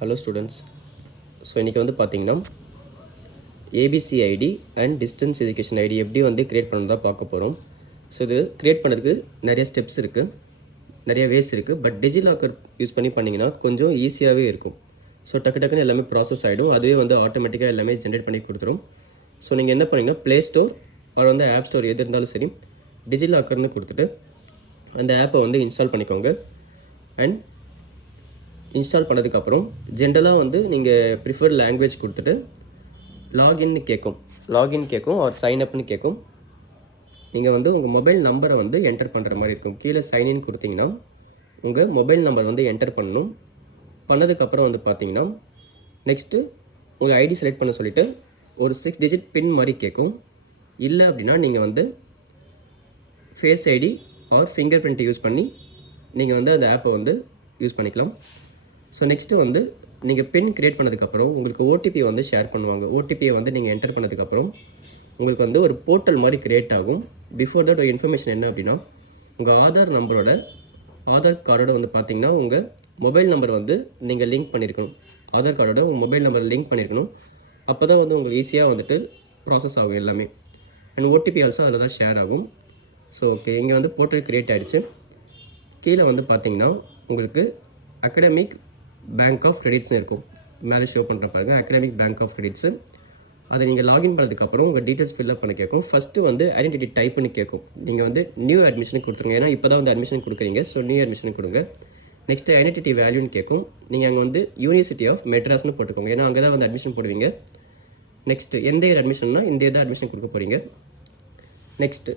Hello students. So இன்றைக்கி வந்து பார்த்திங்கன்னா ABC ID and distance education ID எப்படி வந்து க்ரியேட் பண்ணுறதா பார்க்க போகிறோம். ஸோ இது க்ரியேட் பண்ணுறதுக்கு நிறைய ஸ்டெப்ஸ் இருக்குது, நிறைய வேஸ் இருக்குது. பட் டிஜிலாக்கர் யூஸ் பண்ணி பண்ணிங்கன்னா கொஞ்சம் ஈஸியாகவே இருக்கும். ஸோ டக்குன்னு எல்லாமே ப்ராசஸ் ஆகிடும். அதுவே வந்து ஆட்டோமேட்டிக்காக எல்லாமே ஜென்ரேட் பண்ணி கொடுத்துரும். ஸோ நீங்கள் என்ன பண்ணிங்கன்னா ப்ளே ஸ்டோர் அவர் வந்து ஆப் ஸ்டோர் எது இருந்தாலும் சரி டிஜிலாக்கர்னு கொடுத்துட்டு அந்த ஆப்பை வந்து இன்ஸ்டால் பண்ணிக்கோங்க. அண்ட் இன்ஸ்டால் பண்ணதுக்கப்புறம் ஜென்ரலாக வந்து நீங்கள் ப்ரிஃபர்ட் லாங்குவேஜ் கொடுத்துட்டு லாகின்னு கேட்கும் ஆர் சைன்அப்னு கேட்கும். நீங்கள் வந்து உங்கள் மொபைல் நம்பரை வந்து என்டர் பண்ணுற மாதிரி இருக்கும். கீழே சைன்இன் கொடுத்தீங்கன்னா உங்கள் மொபைல் நம்பர் வந்து என்டர் பண்ணணும். பண்ணதுக்கப்புறம் வந்து பார்த்தீங்கன்னா நெக்ஸ்ட்டு உங்கள் ஐடி செலக்ட் பண்ண சொல்லிவிட்டு ஒரு 6 டிஜிட் பின் மாதிரி கேட்கும். இல்லை அப்படின்னா நீங்கள் வந்து face ID or fingerprint use பண்ணி நீங்கள் வந்து அந்த ஆப்பை வந்து யூஸ் பண்ணிக்கலாம். ஸோ நெக்ஸ்ட்டு வந்து நீங்கள் பின் க்ரியேட் பண்ணதுக்கப்புறம் உங்களுக்கு ஓடிபி வந்து ஷேர் பண்ணுவாங்க. ஓடிபியை வந்து நீங்கள் என்டர் பண்ணதுக்கப்புறம் உங்களுக்கு வந்து ஒரு போர்ட்டல் மாதிரி க்ரியேட் ஆகும். பிஃபோர் தட் ஒரு இன்ஃபர்மேஷன் என்ன அப்படின்னா உங்கள் ஆதார் கார்டோட வந்து பார்த்தீங்கன்னா உங்கள் மொபைல் நம்பர் வந்து நீங்கள் லிங்க் பண்ணியிருக்கணும். ஆதார் கார்டோட உங்கள் மொபைல் நம்பர் லிங்க் பண்ணியிருக்கணும். அப்போ தான் வந்து உங்களுக்கு ஈஸியாக வந்துட்டு ப்ராசஸ் ஆகும் எல்லாமே. அண்ட் ஓடிபி ஆல்சோ அதில் தான் ஷேர் ஆகும். ஸோ ஓகே, இங்கே வந்து போர்ட்டல் க்ரியேட் ஆகிடுச்சு. கீழே வந்து பார்த்தீங்கன்னா உங்களுக்கு அகடமிக் பேங்க் ஆஃப் கிரெடிட்ஸ்னு இருக்கும். மேலே ஷோ பண்ணுற பாருங்க, அகடமிக் பேங்க் ஆஃப் கிரெடிட்ஸு. அதை நீங்கள் லாகின் பண்ணதுக்கப்புறம் உங்கள் டீட்டெயில்ஸ் ஃபில்அப் பண்ண கேட்கும். ஃபஸ்ட்டு வந்து ஐடென்டிட்டி டைப்னு கேட்கும். நீங்கள் வந்து நியூ அட்மிஷனுக்கு கொடுத்துருங்க. ஏன்னா இப்போ தான் வந்து அட்மிஷன் கொடுக்குறீங்க. ஸோ நியூ அட்மிஷனுக்கு கொடுங்க. நெக்ஸ்ட்டு ஐடென்டிட்டி வேல்யூன்னு கேட்கும். நீங்கள் அங்கே வந்து யூனிவர்சிட்டி ஆஃப் மெட்ராஸ்னு போட்டுக்கோங்க. ஏன்னா அங்கே தான் வந்து அட்மிஷன் போடுவீங்க. நெக்ஸ்ட்டு எந்த இயர் அட்மிஷன்னா இந்த இயர் தான் அட்மிஷன் கொடுக்க போகிறீங்க. நெக்ஸ்ட்டு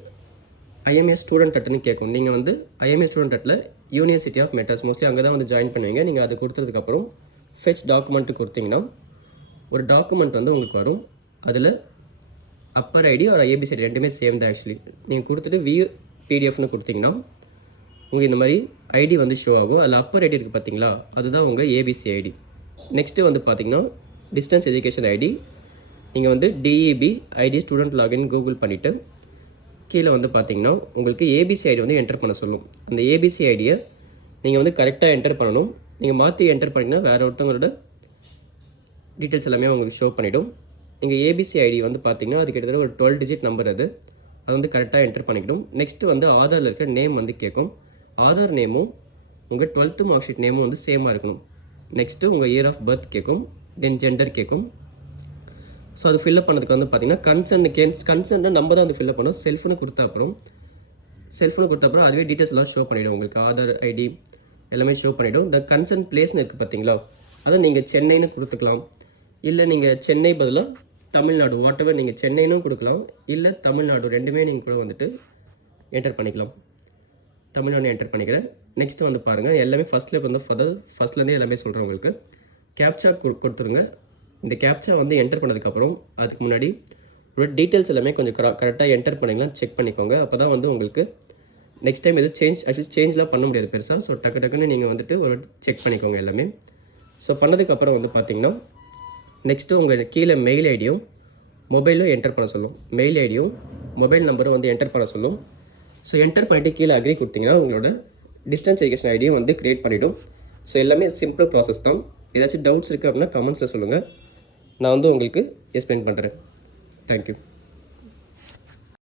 ஐஎம்ஏ ஸ்டூடெண்ட் அட்னு கேட்கும். நீங்கள் வந்து ஐஎம்ஏ ஸ்டூடெண்ட் அட்டில் யூனிவர்சிட்டி ஆஃப் மெட்ராஸ் மோஸ்ட்லி அங்கே தான் வந்து ஜாயின் பண்ணுவீங்க. நீங்கள் அது கொடுத்ததுக்கப்புறம் ஃபெச் டாக்குமெண்ட்டு கொடுத்தீங்கன்னா ஒரு டாக்குமெண்ட் வந்து உங்களுக்கு வரும். அதில் அப்பர் ஐடி ஒரு ஏபிசி ஐடி ரெண்டுமே சேம் தான் ஆக்சுவலி. நீங்கள் கொடுத்துட்டு வியூ பிடிஎஃப்னு கொடுத்தீங்கன்னா உங்களுக்கு இந்த மாதிரி ஐடி வந்து ஷோ ஆகும். அதில் அப்பர் ஐடி இருக்குது பார்த்தீங்களா, அதுதான் உங்கள் ஏபிசி ஐடி. நெக்ஸ்ட்டு வந்து பார்த்தீங்கன்னா டிஸ்டன்ஸ் எஜுகேஷன் ஐடி. நீங்கள் வந்து DEB ID student login Google பண்ணிவிட்டு கீழே வந்து பார்த்தீங்கன்னா உங்களுக்கு ஏபிசி ஐடி வந்து என்டர் பண்ண சொல்லும். அந்த ஏபிசி ஐடியை நீங்கள் வந்து கரெக்டாக என்டர் பண்ணணும். நீங்கள் மாற்றி என்டர் பண்ணிங்கன்னா வேறு ஒருத்தவங்களோட டீட்டெயில்ஸ் எல்லாமே உங்களுக்கு ஷோ பண்ணிவிடும். நீங்கள் ஏபிசி ஐடி வந்து பார்த்தீங்கன்னா அது கிட்டத்தட்ட ஒரு 12 டிஜிட் நம்பர். அது வந்து கரெக்டாக என்டர் பண்ணிக்கிடும். நெக்ஸ்ட்டு வந்து ஆதாரில் இருக்கிற நேம் வந்து கேட்கும். ஆதார் நேமும் உங்கள் 12th மார்க் ஷீட் நேமும் வந்து சேமாக இருக்கணும். நெக்ஸ்ட்டு உங்கள் இயர் ஆஃப் பர்த் கேட்கும். தென் ஜெண்டர் கேட்கும். ஸோ அது ஃபில்அப் பண்ணதுக்கு வந்து பார்த்தீங்கன்னா கன்சென்ட்டை நம்ம தான் வந்து ஃபில்அப் பண்ணணும். செல்ஃப்னு கொடுத்த அப்புறம் அதுவே டீட்டெயில்ஸ் எல்லாம் ஷோ பண்ணிவிடும். உங்களுக்கு ஆதார் ஐடி எல்லாமே ஷோ பண்ணிவிடும். இந்த கன்சென்ட் பிளேஸ்னு இருக்குது பார்த்தீங்களா, அதை நீங்கள் சென்னைன்னு கொடுத்துக்கலாம். இல்லை நீங்கள் சென்னை பதிலாக தமிழ்நாடு, வாட்டெவர் நீங்கள் சென்னைன்னு கொடுக்கலாம். இல்லை தமிழ்நாடு ரெண்டுமே நீங்கள் கூட வந்துட்டு என்டர் பண்ணிக்கலாம். தமிழ்நாடு என்டர் பண்ணிக்கிறேன். நெக்ஸ்ட்டு வந்து பாருங்கள், எல்லாமே ஃபஸ்ட்டில் வந்து ஃபஸ்ட்லேருந்தே எல்லாமே சொல்கிறேன் உங்களுக்கு. கேப்சா கொடுத்துருங்க. இந்த கேப்சா வந்து என்டர் பண்ணதுக்கப்புறம் அதுக்கு முன்னாடி ஒரு டீட்டெயில்ஸ் எல்லாமே கொஞ்சம் கரெக்டாக என்டர் பண்ணிங்கன்னா செக் பண்ணிக்கோங்க. அப்போ தான் வந்து உங்களுக்கு நெக்ஸ்ட் டைம் எதுவும் சேஞ்ச்லாம் பண்ண முடியாது பெருசாக. ஸோ டக்குன்னு நீங்கள் வந்துட்டு ஒரு செக் பண்ணிக்கோங்க எல்லாமே. ஸோ பண்ணதுக்கப்புறம் வந்து பார்த்தீங்கன்னா நெக்ஸ்ட்டு உங்கள் கீழே மெயில் ஐடியும் மொபைலும் என்டர் பண்ண சொல்லும். மெயில் ஐடியும் மொபைல் நம்பரும் வந்து என்டர் பண்ண சொல்லும். ஸோ என்டர் பண்ணிவிட்டு கீழே அக்ரி கொடுத்தீங்கன்னா உங்களோட டிஸ்டன்ஸ் எஜுகேஷன் ஐடியும் வந்து க்ரியேட் பண்ணிவிடும். ஸோ எல்லாமே சிம்பிள் ப்ராசஸ் தான். ஏதாச்சும் டவுட்ஸ் இருக்குது அப்படின்னா கமெண்ட்ஸில் சொல்லுங்கள். நான் வந்து உங்களுக்கு எக்ஸ்பிளைன் பண்ணுறேன். தேங்க்யூ.